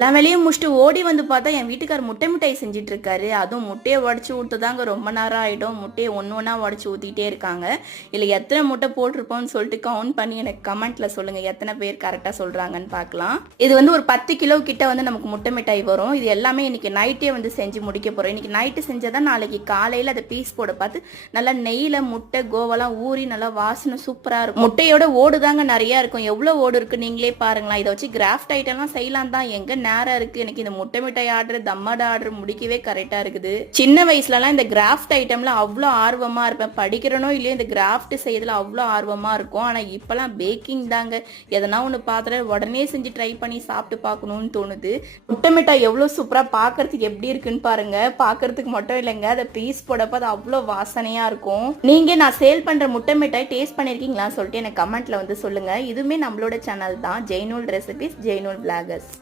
எல்லா வேலையும் முடிச்சுட்டு ஓடி வந்து பார்த்தா, என் வீட்டுக்காரர் முட்டை மிட்டாய் செஞ்சுட்டு இருக்காரு. அதுவும் முட்டைய உடைச்சு ஊத்துதாங்க ரொம்ப நேரம் ஆயிடும். முட்டைய ஒண்ணு ஒண்ணா உடைச்சு ஊத்திட்டே இருக்காங்க. இதுல எத்தனை முட்டை போட்டிருப்போம்னு சொல்லிட்டு கவுண்ட் பண்ணி எனக்கு கமெண்ட்ல சொல்லுங்க. எத்தனை பேர் கரெக்ட்டா சொல்றாங்கன்னு பார்க்கலாம். இது வந்து ஒரு 10 கிலோ கிட்ட வந்து நமக்கு முட்டை மிட்டாய் வரும். இது எல்லாமே இன்னைக்கு நைட்டே வந்து செஞ்சு முடிக்க போறோம். இன்னைக்கு நைட்டு செஞ்சா நாளைக்கு காலையில அத பீஸ் போட பார்த்து நல்லா நெய்யில முட்டை கோவெல்லாம் ஊறி நல்லா வாசனை சூப்பரா இருக்கும். முட்டையோட ஓடு தாங்க நிறைய இருக்கும். எவ்வளவு ஓடு இருக்கு நீங்களே பாருங்களேன். இதை வச்சு கிராஃப்ட் ஐட்டம்லாம் செய்யலாம் தான். எங்க நேரம் இருக்கு. எனக்கு இந்த முட்டை மிட்டாய் ஆர்டர் தம்மாட ஆர்டர் முடிக்கவே கரெக்டா இருக்குது. சின்ன வயசுலலாம் இந்த கிராஃப்ட் ஐட்டம்ல அவ்வளோ ஆர்வமா இருப்பேன். படிக்கிறனோ இல்லையோ இந்த கிராஃப்ட் செய்யறதுல அவ்வளோ ஆர்வமா இருக்கும். ஆனா இப்பெல்லாம் பேக்கிங் தாங்க. எதனா ஒன்று பார்த்துட்டு உடனே செஞ்சு ட்ரை பண்ணி சாப்பிட்டு பார்க்கணும்னு தோணுது. முட்டை மிட்டாய் எவ்வளோ சூப்பரா பார்க்கறதுக்கு எப்படி இருக்குன்னு பாருங்க. பார்க்கறதுக்கு மட்டும் இல்லைங்க, அதை பீஸ் போடப்ப அது அவ்வளோ வாசனையா இருக்கும். நீங்க நான் சேல் பண்ற முட்டை மிட்டாய் டேஸ்ட் பண்ணிருக்கீங்களான்னு சொல்லிட்டு எனக்கு கமெண்ட்ல வந்து சொல்லுங்க. இதுவுமே நம்மளோட சேனல் தான், ஜெய்னூல் ரெசிபிஸ், ஜெய்னூல் பிளாகர்ஸ்.